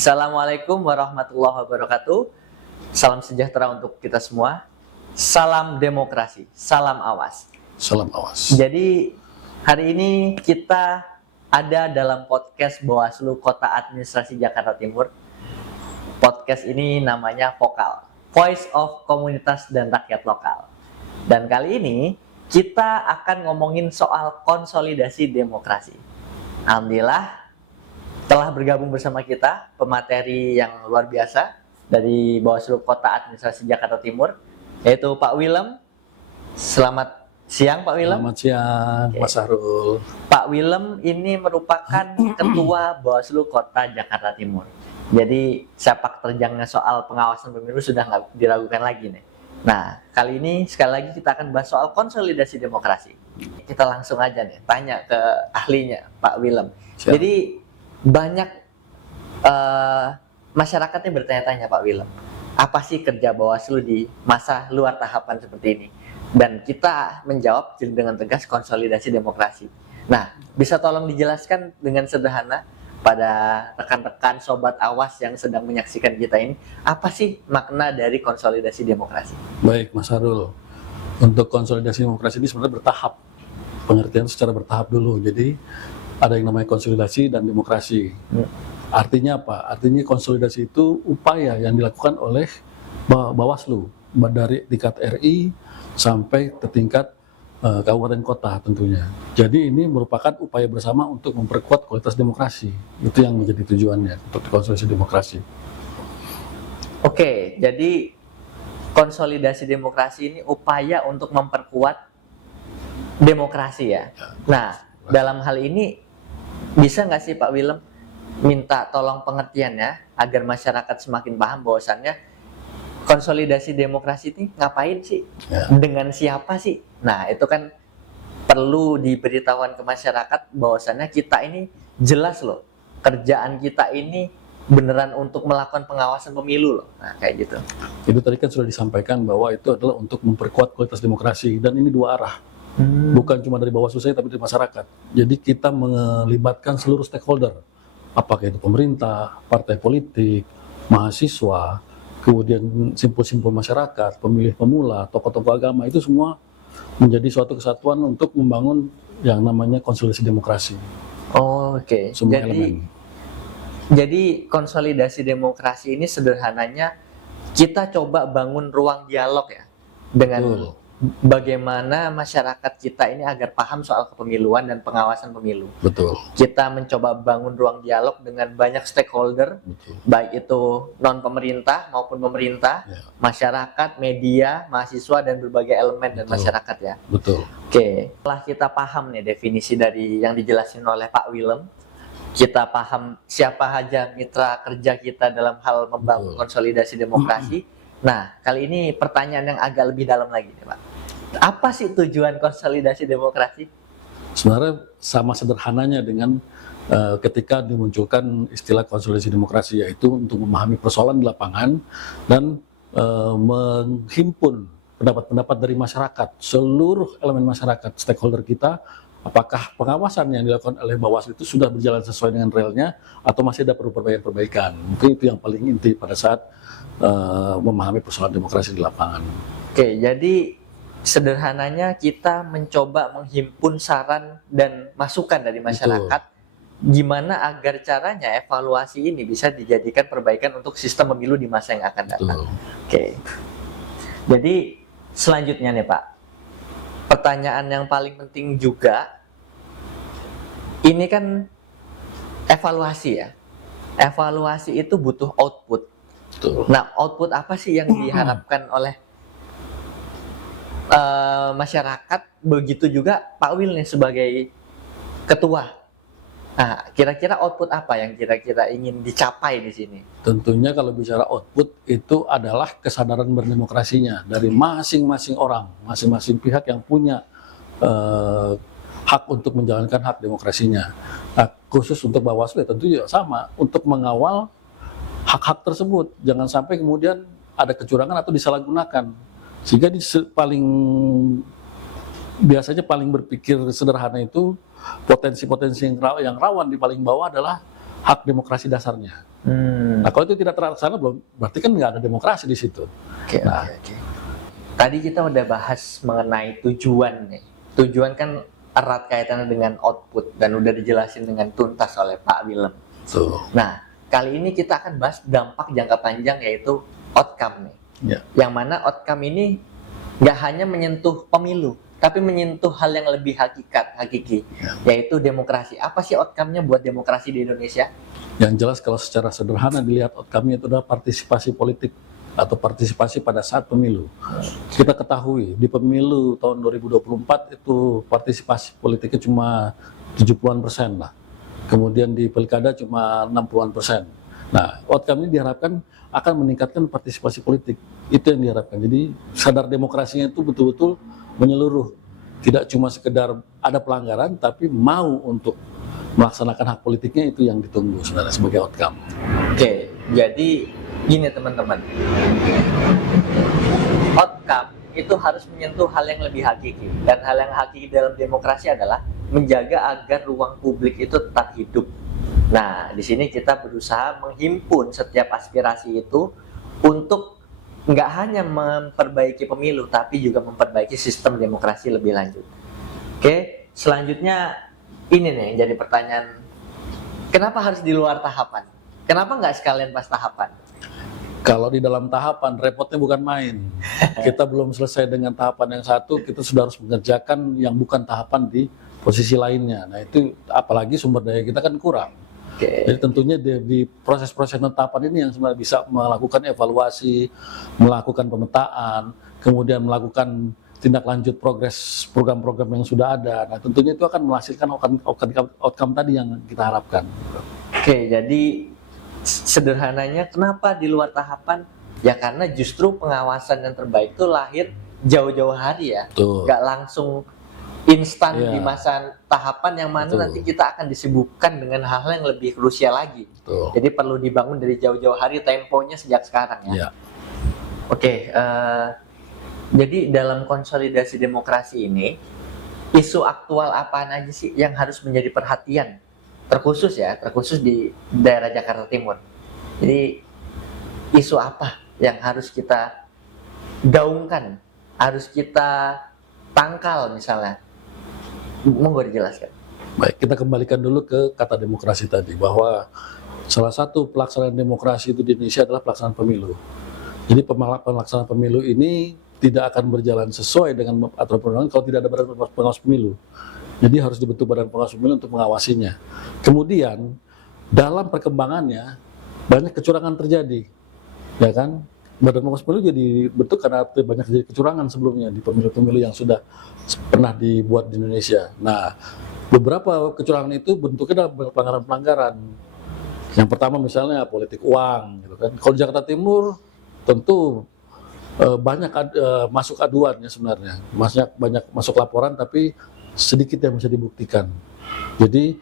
Assalamualaikum warahmatullahi wabarakatuh. Salam sejahtera untuk kita semua. Salam demokrasi, salam awas. Salam awas. Jadi hari ini kita ada dalam podcast Bawaslu Kota Administrasi Jakarta Timur. Podcast ini namanya Vokal, Voice of Komunitas dan Rakyat Lokal. Dan kali ini kita akan ngomongin soal konsolidasi demokrasi. Alhamdulillah telah bergabung bersama kita pemateri yang luar biasa dari Bawaslu Kota Administrasi Jakarta Timur, yaitu Pak Willem. Selamat siang Pak Willem. Selamat siang, Mas Sahrul. Pak Willem ini merupakan Ketua Bawaslu Kota Jakarta Timur. Jadi sepak terjangnya soal pengawasan pemilu sudah nggak diragukan lagi nih. Nah, kali ini sekali lagi kita akan bahas soal konsolidasi demokrasi. Kita langsung aja nih tanya ke ahlinya Pak Willem. Siap. Jadi banyak masyarakat yang bertanya-tanya Pak Willem, apa sih kerja Bawaslu di masa luar tahapan seperti ini? Dan kita menjawab dengan tegas konsolidasi demokrasi. Nah, bisa tolong dijelaskan dengan sederhana pada rekan-rekan sobat awas yang sedang menyaksikan kita ini, apa sih makna dari konsolidasi demokrasi? Baik, Mas Sahrul. Untuk konsolidasi demokrasi ini sebenarnya bertahap. Pengertian secara bertahap dulu. Jadi ada yang namanya konsolidasi dan demokrasi. Artinya apa? Artinya konsolidasi itu upaya yang dilakukan oleh Bawaslu dari tingkat RI sampai ke tingkat kabupaten kota tentunya. Jadi ini merupakan upaya bersama untuk memperkuat kualitas demokrasi. Itu yang menjadi tujuannya untuk konsolidasi demokrasi. Oke, jadi konsolidasi demokrasi ini upaya untuk memperkuat demokrasi ya. Nah, dalam hal ini bisa nggak sih Pak Willem minta tolong pengertiannya agar masyarakat semakin paham bahwasannya konsolidasi demokrasi ini ngapain sih? Ya. Dengan siapa sih? Nah, itu kan perlu diberitahuan ke masyarakat bahwasannya kita ini jelas loh, kerjaan kita ini beneran untuk melakukan pengawasan pemilu loh. Nah, kayak gitu. Itu tadi kan sudah disampaikan bahwa itu adalah untuk memperkuat kualitas demokrasi dan ini dua arah. Bukan cuma dari Bawaslu saja tapi dari masyarakat. Jadi kita melibatkan seluruh stakeholder, apakah itu pemerintah, partai politik, mahasiswa, kemudian simpul-simpul masyarakat, pemilih pemula, tokoh-tokoh agama, itu semua menjadi suatu kesatuan untuk membangun yang namanya konsolidasi demokrasi. Oke. Semua elemen. Jadi konsolidasi demokrasi ini sederhananya kita coba bangun ruang dialog ya dengan Betul. bagaimana masyarakat kita ini agar paham soal kepemiluan dan pengawasan pemilu. Betul. Kita mencoba bangun ruang dialog dengan banyak stakeholder, Betul. baik itu non pemerintah maupun pemerintah, Ya. masyarakat, media, mahasiswa dan berbagai elemen dan Betul. masyarakat ya. Betul. Oke, setelah kita paham nih definisi dari yang dijelasin oleh Pak Willem, kita paham siapa aja mitra kerja kita dalam hal membangun Betul. konsolidasi demokrasi. Nah, kali ini pertanyaan yang agak lebih dalam lagi nih Pak. Apa sih tujuan konsolidasi demokrasi? Sebenarnya sama sederhananya dengan ketika dimunculkan istilah konsolidasi demokrasi, yaitu untuk memahami persoalan di lapangan dan menghimpun pendapat-pendapat dari masyarakat, seluruh elemen masyarakat, stakeholder kita, apakah pengawasan yang dilakukan oleh Bawaslu itu sudah berjalan sesuai dengan realnya atau masih ada perlu perbaikan-perbaikan. Mungkin itu yang paling inti pada saat memahami persoalan demokrasi di lapangan. Oke, jadi sederhananya kita mencoba menghimpun saran dan masukan dari masyarakat. Gimana agar caranya evaluasi ini bisa dijadikan perbaikan untuk sistem pemilu di masa yang akan datang. Betul. Oke. Jadi selanjutnya nih Pak, pertanyaan yang paling penting juga, ini kan evaluasi ya. Evaluasi itu butuh output. Betul. Nah, output apa sih yang diharapkan oleh masyarakat? Begitu juga Pak Will nih sebagai ketua. Nah, kira-kira output apa yang kira-kira ingin dicapai di sini? Tentunya kalau bicara output itu adalah kesadaran berdemokrasinya dari masing-masing orang, masing-masing pihak yang punya hak untuk menjalankan hak demokrasinya. Nah, khusus untuk Bawaslu ya tentu juga sama untuk mengawal hak-hak tersebut. Jangan sampai kemudian ada kecurangan atau disalahgunakan. Sehingga paling berpikir sederhana itu potensi-potensi yang rawan di paling bawah adalah hak demokrasi dasarnya. Nah, kalau itu tidak terlaksana, belum berarti kan nggak ada demokrasi di situ. Oke. Tadi kita udah bahas mengenai tujuan nih. Tujuan kan erat kaitannya dengan output dan udah dijelasin dengan tuntas oleh Pak Willem. Tuh. Nah, kali ini kita akan bahas dampak jangka panjang, yaitu outcome nih. Ya. Yang mana outcome ini nggak hanya menyentuh pemilu, tapi menyentuh hal yang lebih hakiki, yaitu demokrasi. Apa sih outcome-nya buat demokrasi di Indonesia? Yang jelas kalau secara sederhana dilihat outcome-nya itu adalah partisipasi politik atau partisipasi pada saat pemilu. Kita ketahui di pemilu tahun 2024 itu partisipasi politiknya cuma 70-an% lah. Kemudian di pilkada cuma 60-an%. Nah, outcome ini diharapkan akan meningkatkan partisipasi politik. Itu yang diharapkan. Jadi sadar demokrasinya itu betul-betul menyeluruh. Tidak cuma sekedar ada pelanggaran, tapi mau untuk melaksanakan hak politiknya, itu yang ditunggu sebenarnya sebagai outcome. Oke, jadi gini teman-teman. Outcome itu harus menyentuh hal yang lebih hakiki. Dan hal yang hakiki dalam demokrasi adalah menjaga agar ruang publik itu tetap hidup. Nah, di sini kita berusaha menghimpun setiap aspirasi itu untuk nggak hanya memperbaiki pemilu, tapi juga memperbaiki sistem demokrasi lebih lanjut. Oke, selanjutnya ini nih yang jadi pertanyaan. Kenapa harus di luar tahapan? Kenapa nggak sekalian pas tahapan? Kalau di dalam tahapan, repotnya bukan main. Kita belum selesai dengan tahapan yang satu, kita sudah harus mengerjakan yang bukan tahapan di posisi lainnya. Nah, itu apalagi sumber daya kita kan kurang. Jadi tentunya di proses-proses tahapan ini yang sebenarnya bisa melakukan evaluasi, melakukan pemetaan, kemudian melakukan tindak lanjut progres program-program yang sudah ada. Nah, tentunya itu akan menghasilkan outcome tadi yang kita harapkan. Oke, jadi sederhananya kenapa di luar tahapan? Ya karena justru pengawasan yang terbaik itu lahir jauh-jauh hari ya. Nggak langsung instan di masa tahapan yang mana nanti kita akan disibukkan dengan hal-hal yang lebih krusial lagi. Jadi perlu dibangun dari jauh-jauh hari, temponya sejak sekarang ya. Oke, jadi dalam konsolidasi demokrasi ini, isu aktual apaan aja sih yang harus menjadi perhatian? Terkhusus di daerah Jakarta Timur. Jadi isu apa yang harus kita gaungkan, harus kita tangkal misalnya? Monggo dijelaskan. Baik, kita kembalikan dulu ke kata demokrasi tadi, bahwa salah satu pelaksanaan demokrasi itu di Indonesia adalah pelaksanaan pemilu. Jadi pelaksanaan pemilu ini tidak akan berjalan sesuai dengan aturan perundang-undangan kalau tidak ada badan pengawas pemilu. Jadi harus dibentuk badan pengawas pemilu untuk mengawasinya. Kemudian dalam perkembangannya banyak kecurangan terjadi, ya kan? Badan pengawas pemilu jadi bentuk karena banyak terjadi kecurangan sebelumnya di pemilu-pemilu yang sudah pernah dibuat di Indonesia. Nah, beberapa kecurangan itu bentuknya adalah pelanggaran-pelanggaran. Yang pertama misalnya politik uang, gitu kan. Kalau di Jakarta Timur tentu banyak masuk aduan ya sebenarnya, banyak masuk laporan tapi sedikit yang bisa dibuktikan. Jadi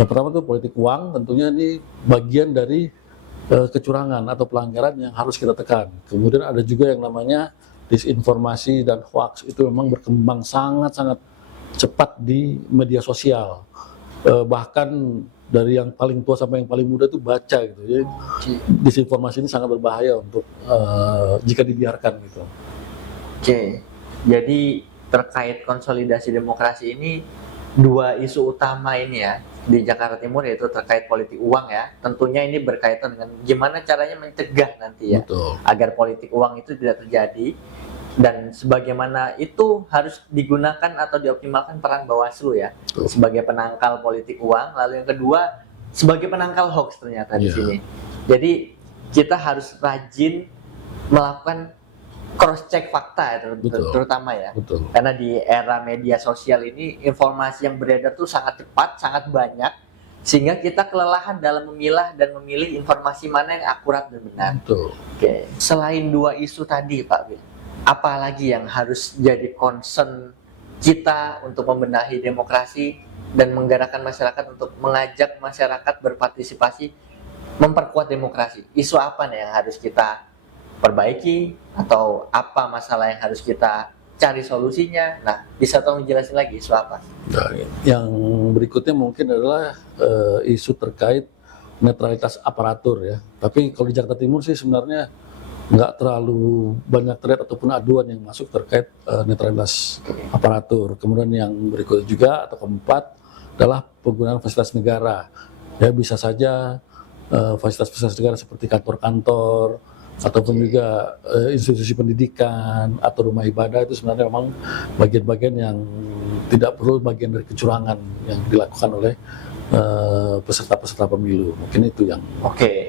yang pertama itu politik uang, tentunya ini bagian dari kecurangan atau pelanggaran yang harus kita tekan. Kemudian ada juga yang namanya disinformasi dan hoax, itu memang berkembang sangat-sangat cepat di media sosial. Bahkan dari yang paling tua sampai yang paling muda itu baca gitu. Jadi disinformasi ini sangat berbahaya untuk jika dibiarkan gitu. Oke, jadi terkait konsolidasi demokrasi ini, dua isu utama ini ya di Jakarta Timur, yaitu terkait politik uang ya. Tentunya ini berkaitan dengan gimana caranya mencegah nanti ya. Betul. Agar politik uang itu tidak terjadi, dan sebagaimana itu harus digunakan atau dioptimalkan peran Bawaslu ya. Betul. Sebagai penangkal politik uang. Lalu yang kedua sebagai penangkal hoax ternyata di sini. Jadi kita harus rajin melakukan cross check fakta ya, terutama ya. Betul. Karena di era media sosial ini informasi yang beredar tuh sangat cepat, sangat banyak, sehingga kita kelelahan dalam memilah dan memilih informasi mana yang akurat dan benar. Betul. Oke. Selain dua isu tadi Pak Wil, apa lagi yang harus jadi concern kita untuk membenahi demokrasi dan menggerakkan masyarakat untuk mengajak masyarakat berpartisipasi memperkuat demokrasi? Isu apa nih yang harus kita perbaiki, atau apa masalah yang harus kita cari solusinya? Nah, bisa tolong jelasin lagi isu apa? Nah, yang berikutnya mungkin adalah isu terkait netralitas aparatur ya. Tapi kalau di Jakarta Timur sih sebenarnya nggak terlalu banyak thread ataupun aduan yang masuk terkait netralitas aparatur. Kemudian yang berikut juga atau keempat adalah penggunaan fasilitas negara. Ya bisa saja fasilitas-fasilitas negara seperti kantor-kantor ataupun juga institusi pendidikan atau rumah ibadah itu sebenarnya memang bagian-bagian yang tidak perlu bagian dari kecurangan yang dilakukan oleh peserta-peserta pemilu. Mungkin itu yang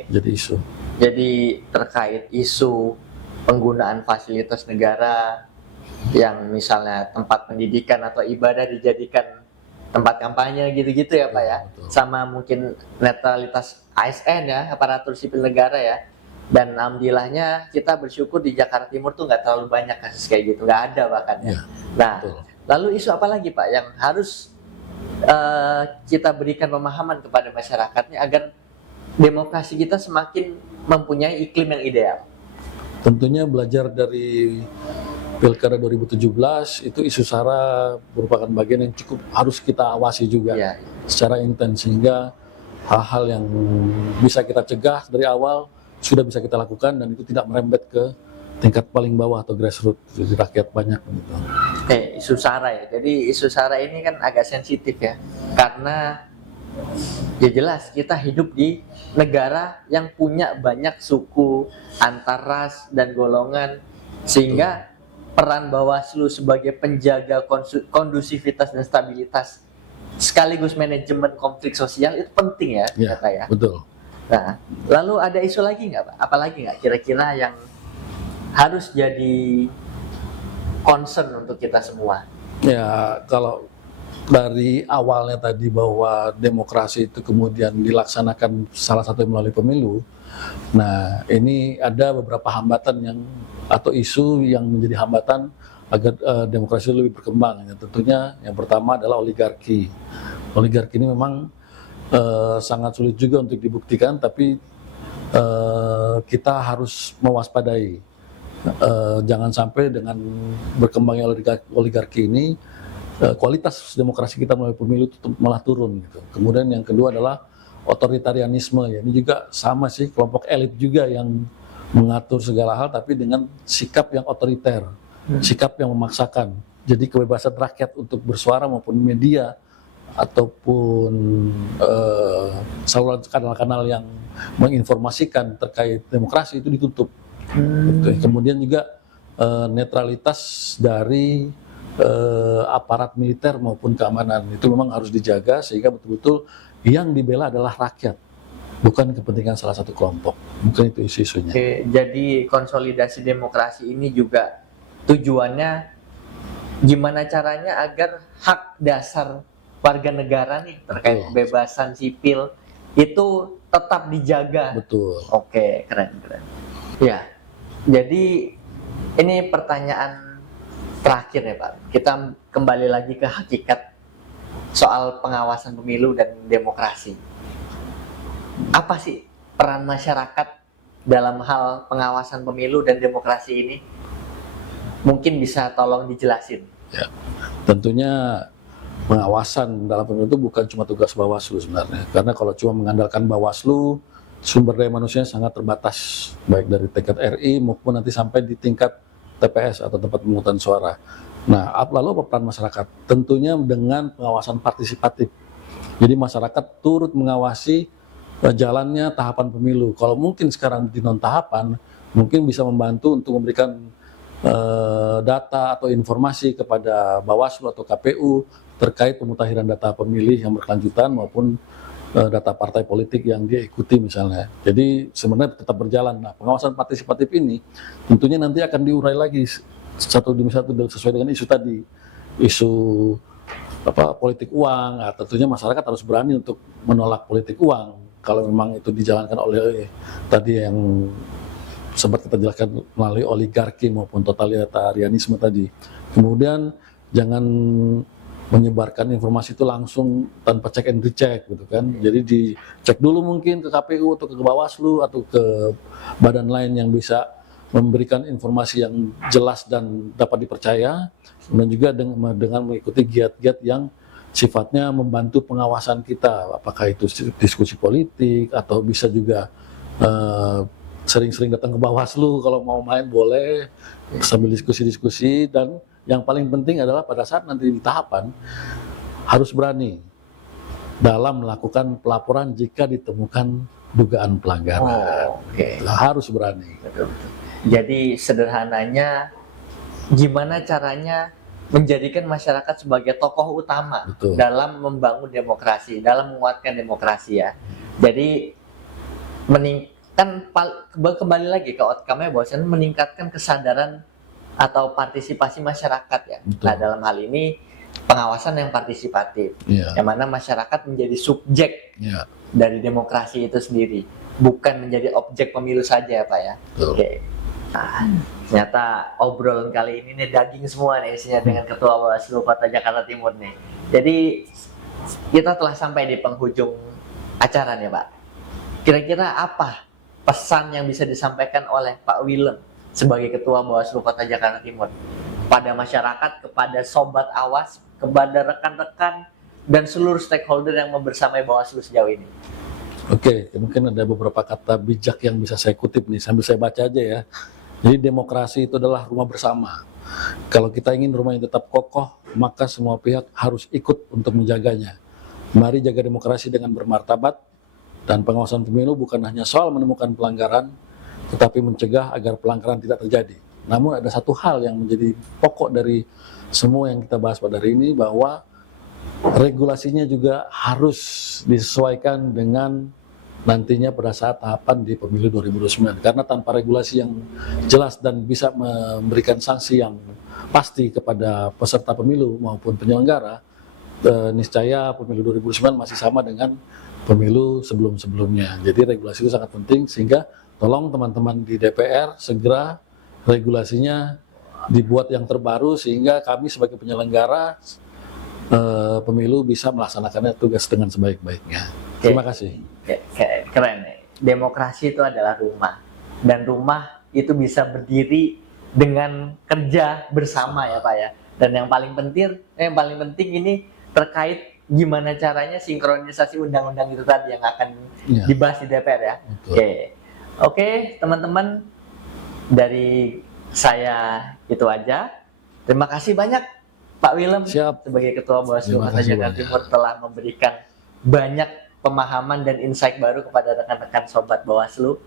jadi isu. Jadi terkait isu penggunaan fasilitas negara yang misalnya tempat pendidikan atau ibadah dijadikan tempat kampanye gitu-gitu ya Pak ya. Betul. Sama mungkin netralitas ASN ya, aparatur sipil negara ya. Dan alhamdulillahnya kita bersyukur di Jakarta Timur tuh nggak terlalu banyak kasus kayak gitu, nggak ada bahkan ya. Nah, betul. Lalu isu apa lagi Pak yang harus kita berikan pemahaman kepada masyarakatnya agar demokrasi kita semakin mempunyai iklim yang ideal? Tentunya belajar dari Pilkada 2017 itu isu SARA merupakan bagian yang cukup harus kita awasi juga secara intens sehingga hal-hal yang bisa kita cegah dari awal sudah bisa kita lakukan dan itu tidak merembet ke tingkat paling bawah atau grassroots jadi rakyat banyak gitu. Isu SARA ya. Jadi isu SARA ini kan agak sensitif ya karena ya jelas kita hidup di negara yang punya banyak suku, antar ras dan golongan sehingga peran Bawaslu sebagai penjaga kondusivitas dan stabilitas sekaligus manajemen konflik sosial itu penting ya, kata ya. Betul. Nah, lalu ada isu lagi nggak Pak? Apalagi nggak kira-kira yang harus jadi concern untuk kita semua? Ya, kalau dari awalnya tadi bahwa demokrasi itu kemudian dilaksanakan salah satu melalui pemilu. Nah, ini ada beberapa hambatan yang atau isu yang menjadi hambatan agar demokrasi lebih berkembang. Ya, tentunya yang pertama adalah oligarki. Oligarki ini memang sangat sulit juga untuk dibuktikan, tapi kita harus mewaspadai. Jangan sampai dengan berkembangnya oligarki ini kualitas demokrasi kita melalui pemilu itu malah turun gitu. Kemudian yang kedua adalah otoritarianisme ya. Ini juga sama sih, kelompok elit juga yang mengatur segala hal tapi dengan sikap yang otoriter, sikap yang memaksakan. Jadi kebebasan rakyat untuk bersuara maupun media ataupun saluran kanal-kanal yang menginformasikan terkait demokrasi itu ditutup. Gitu. Kemudian juga netralitas dari aparat militer maupun keamanan itu memang harus dijaga sehingga betul-betul yang dibela adalah rakyat, bukan kepentingan salah satu kelompok. Mungkin itu isu-isunya. Jadi konsolidasi demokrasi ini juga tujuannya gimana caranya agar hak dasar warga negara nih terkait kebebasan sipil itu tetap dijaga. Betul. Oke, keren. Ya, jadi ini pertanyaan terakhir ya Pak. Kita kembali lagi ke hakikat soal pengawasan pemilu dan demokrasi. Apa sih peran masyarakat dalam hal pengawasan pemilu dan demokrasi ini? Mungkin bisa tolong dijelasin. Ya, tentunya pengawasan dalam pemilu itu bukan cuma tugas Bawaslu sebenarnya. Karena kalau cuma mengandalkan Bawaslu, sumber daya manusia sangat terbatas, baik dari tingkat RI maupun nanti sampai di tingkat TPS atau tempat pemungutan suara. Nah, lalu apa peran masyarakat? Tentunya dengan pengawasan partisipatif. Jadi masyarakat turut mengawasi jalannya tahapan pemilu. Kalau mungkin sekarang di non tahapan, mungkin bisa membantu untuk memberikan data atau informasi kepada Bawaslu atau KPU terkait pemutakhiran data pemilih yang berkelanjutan maupun data partai politik yang dia ikuti misalnya. Jadi sebenarnya tetap berjalan. Nah, pengawasan partisipatif ini tentunya nanti akan diurai lagi satu demi satu sesuai dengan isu tadi. Isu politik uang. Nah, tentunya masyarakat harus berani untuk menolak politik uang kalau memang itu dijalankan oleh tadi yang sempat kita jelaskan melalui oligarki maupun totalitarianisme tadi. Kemudian jangan menyebarkan informasi itu langsung tanpa cek and recheck gitu kan. Jadi dicek dulu mungkin ke KPU atau ke Bawaslu atau ke badan lain yang bisa memberikan informasi yang jelas dan dapat dipercaya, dan juga dengan mengikuti giat-giat yang sifatnya membantu pengawasan kita, apakah itu diskusi politik atau bisa juga sering-sering datang ke Bawaslu kalau mau main boleh sambil diskusi-diskusi. Dan yang paling penting adalah pada saat nanti di tahapan harus berani dalam melakukan pelaporan jika ditemukan dugaan pelanggaran. Oke. Harus berani. Betul, betul. Jadi sederhananya gimana caranya menjadikan masyarakat sebagai tokoh utama Betul. dalam membangun demokrasi, dalam menguatkan demokrasi ya. Jadi kembali lagi ke outcome-nya bahwasanya meningkatkan kesadaran atau partisipasi masyarakat ya. Betul. Nah, dalam hal ini pengawasan yang partisipatif, Ya, yang mana masyarakat menjadi subjek ya, dari demokrasi itu sendiri, bukan menjadi objek pemilu saja, Pak ya. betul. Oke. Nah, ternyata obrolan kali ini nih daging semua nih isinya dengan Ketua Bawaslu Kota Jakarta Timur nih. Jadi kita telah sampai di penghujung acara nih, Pak. Kira-kira apa pesan yang bisa disampaikan oleh Pak Willem sebagai Ketua Bawaslu Kota Jakarta Timur pada masyarakat, kepada sobat awas, kepada rekan-rekan dan seluruh stakeholder yang membersamai Bawaslu sejauh ini? Oke, mungkin ada beberapa kata bijak yang bisa saya kutip nih sambil saya baca aja ya. Jadi demokrasi itu adalah rumah bersama. Kalau kita ingin rumah yang tetap kokoh, maka semua pihak harus ikut untuk menjaganya. Mari jaga demokrasi dengan bermartabat, dan pengawasan pemilu bukan hanya soal menemukan pelanggaran, tetapi mencegah agar pelanggaran tidak terjadi. Namun ada satu hal yang menjadi pokok dari semua yang kita bahas pada hari ini, bahwa regulasinya juga harus disesuaikan dengan nantinya pada saat tahapan di pemilu 2029. Karena tanpa regulasi yang jelas dan bisa memberikan sanksi yang pasti kepada peserta pemilu maupun penyelenggara, niscaya pemilu 2029 masih sama dengan pemilu sebelum-sebelumnya. Jadi regulasi itu sangat penting, sehingga tolong teman-teman di DPR segera regulasinya dibuat yang terbaru sehingga kami sebagai penyelenggara pemilu bisa melaksanakannya tugas dengan sebaik-baiknya. Terima kasih. Keren nih. Demokrasi itu adalah rumah, dan rumah itu bisa berdiri dengan kerja bersama ya Pak ya. Dan yang paling penting ini terkait gimana caranya sinkronisasi undang-undang itu tadi yang akan Ya. dibahas di DPR ya. Betul. Oke, teman-teman, dari saya itu aja. Terima kasih banyak Pak Willem Siap. sebagai Ketua Bawaslu Terima Kota kasih Jakarta banyak. Timur telah memberikan banyak pemahaman dan insight baru kepada rekan-rekan sobat Bawaslu.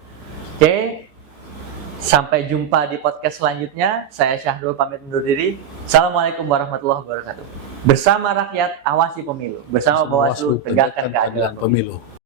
Oke, sampai jumpa di podcast selanjutnya. Saya Syahrul pamit undur diri. Assalamualaikum warahmatullahi wabarakatuh. Bersama rakyat awasi pemilu, bersama Bawaslu tegakkan keadilan pemilu. pemilu.